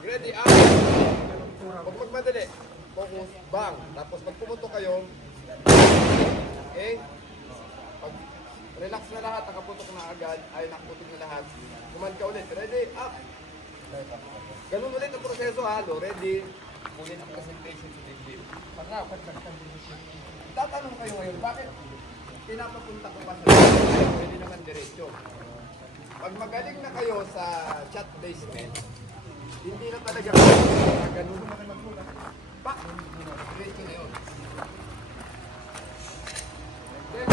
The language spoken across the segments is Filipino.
Pag ready, huwag magmadali. Focus, bang. Tapos pag pumutok kayo, okay? Pag relax na lahat, nakaputok na agad, ay nakaputok na lahat. Command ka ulit. Ready, up. Ganun ulit ang proseso, halo. Ready. Ulit ang presentation sa dibdib. Tatanong kayo ngayon, bakit pinapapunta ko pa sa dibdib? Pwede naman diretso. Pag magaling na kayo sa shot placement, hindi na talaga ganun. Pak! Diretso na yun. Then,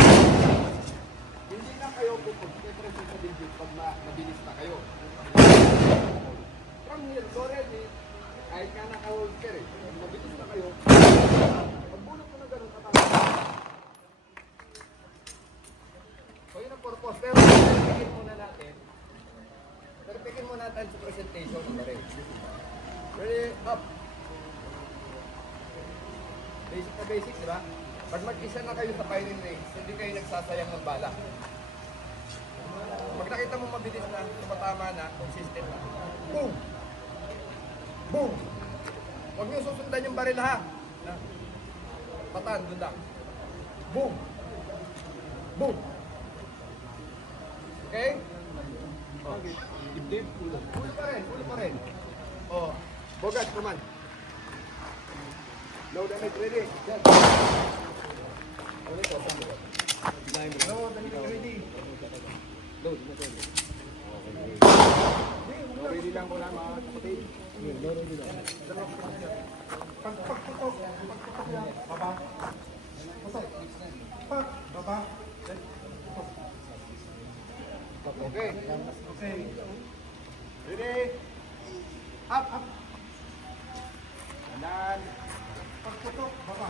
hindi na kayo pupunta sa dibdib pag mabilis na kayo. From here, already, kahit ka naka-hold ka rin, mabilis na kayo, pagbulot mo na ganun katapos. So yun ang purpose. Pero verifikin muna natin sa presentation na rin. Ready, up. Basic na basic, di ba? Pag mag-isa na kayo sa firing range, hindi kayo nagsasayang ng bala. Pag nakita mo mabilis na, tumatama na, consistent na. Boom! Boom! Huwag niyo susundan yung baril ha. Patan, doon lang. Boom! Boom! Okay? Okay. Dibdib, ulo. Ulo pa rin, ulo pa rin. Oh, Bogart, command. Load and ready. Yes. Load and ready. Load, ready. Ready lang ko lang mga kapatid. Ready lang. Pagputok yan. Baba. Baba. Okay. Okay. Ready? Up, up. Kanan. Pagputok, baba.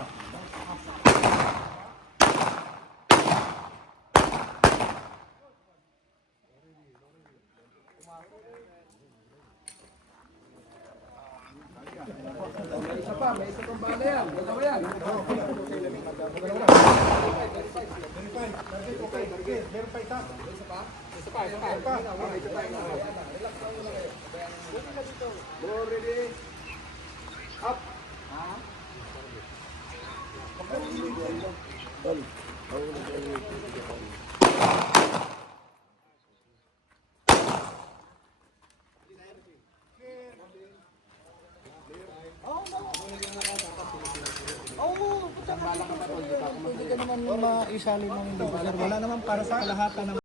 Isa pa, may isa pang bala yan. Dalawa yan. Verify ta. Isa pa? Isa pa. Relax lang muna kayo. Go, ready? Up. Pwede ka naman maisali ng hindi. Wala naman para sa kalahatan ng